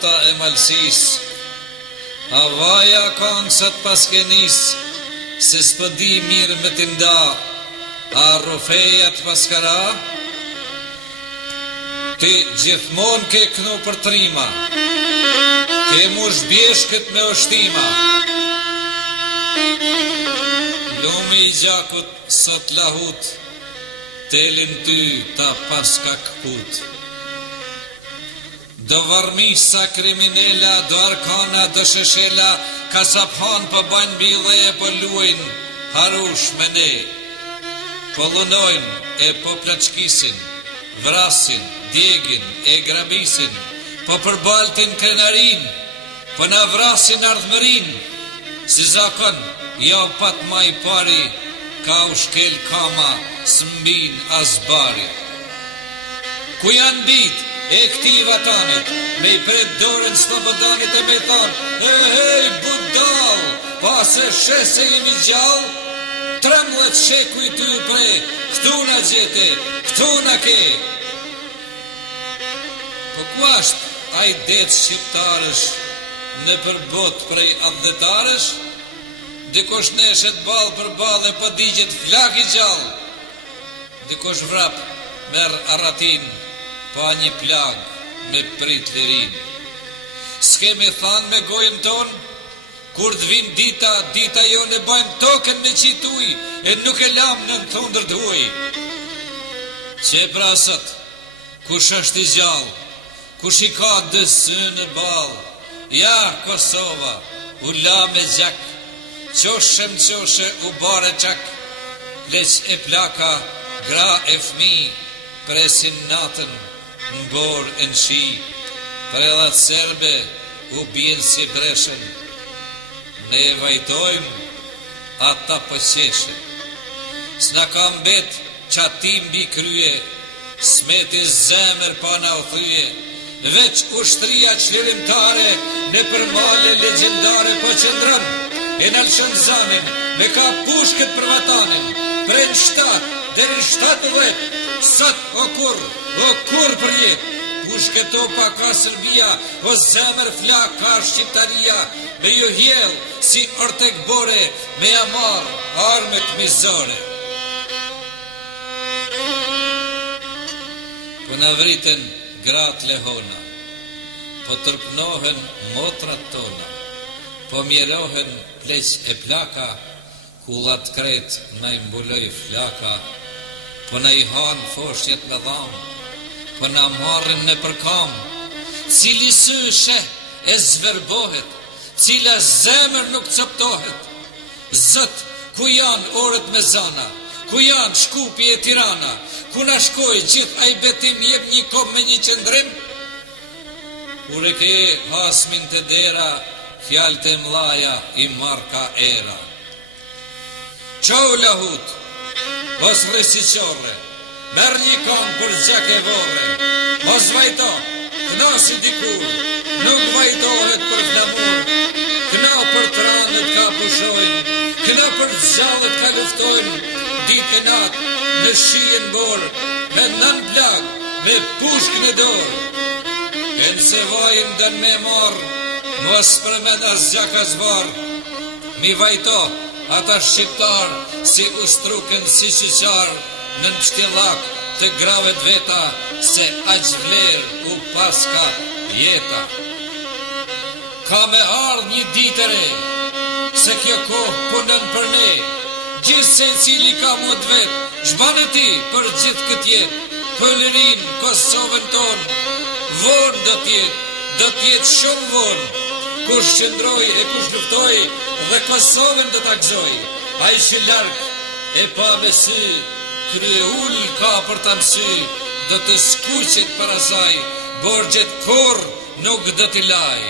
nota e malsis, havaja konsat paskenis, se s'pëdi mirë me t'inda, a rofejat paskara, ti gjithmon ke knu për trima, ke mush bjeshkët me ushtima, lumi i gjakut sot lahut, telin ty ta paska këput. Do varmisa kriminella, do arkana, do sheshela, ka sa phan po bajnë bile e po luajnë, harush me ne. Po lunojnë e po plaçkisin, vrasin, djegin e grabisin, po përbaltin krenarin, po na vrasin ardhmërin, si zakon, ja u pat ma i pari, ka u shkel kama, s'mbin asbari. Ku janë bit e këti vatanit, me i pret dorën slobodanit e me thonë, hej, budal, pase shese jemi gjall, 13 sheku i ty pre, këtu na gjete, këtu na ke. Po ku ashtë aj det shqiptarësh në përbot prej adhetarësh, dikosh neshet bal për bal e po digjet flak i gjall, dikosh vrap merë aratin, pa një plag me prit lirin. S'kemi than me gojën ton, kur t'vin dita, dita jo ne bajnë token me qituj, e nuk e lam në thundër d'huj. Që prasët, kush është i gjallë, kush i ka dësën e balë, ja Kosova, u la me gjak, qoshem qoshe u bare qak, leq e plaka, gra e fmi, presin natën, në borë e në shi, për edhat serbe u bjenë si breshen, ne e vajtojmë, ata pëqeshe. S'na kam bet qatim bi krye, smeti zemër pa na u thyje, veç ushtria qlirimtare, në përmale legendare po qëndrëm, e në lëshën zanin, me ka pushket për vatanin, pre në 7, dhe në 17, sot o kur për jetë, pushketo pa ka Serbia, o zemër flak ka Shqiptaria, me ju hjell si ortek bore, me jamar armet mizore. Po në vriten grat lehona, po tërpnohen motrat tona, po mjerohen pleq e plaka, kullat kret na i mbuloj flaka, po na i hanë foshjet me dhamë, po na marrin në përkam, cili sy sheh e zverbohet, cila zemër nuk coptohet. Zët, ku janë orët me zana, ku janë Shkupi e Tirana, ku na shkoj gjithë aj betim jep një kom me një qëndrim? Kur e ke hasmin të dera, fjalë të mlaja i marka era. Qau lahut, mos rresiqore, merë një kam për gjak e vore, mos vajto, knasi dikur, nuk vajtohet për flamur, kna për tranët ka pushojnë, kna për gjallët ka luftojnë, dit e natë në shien borë, me nën plag, me pushk në dorë. E nëse vajnë dën me marë, mos përmen as gjak as varë, mi vajto, ata shqiptarë si ustruken si qyqarë në pështjelak të gravet veta, se aq vlerë u paska jeta. Ka me ardh një ditere, se kjo kohë punën për ne, gjithë se cili ka mund vetë, zbane ti për gjithë këtë jetë, për lirin Kosovën tonë, vonë do tjetë shumë vonë, kush qëndroj e kush luftoj, dhe Kosovën do t'a gzoj, a i që larkë e pa me sy, krye ullë ka për t'a mësy, do të skuqit për asaj, borgjet kur nuk do t'i laj.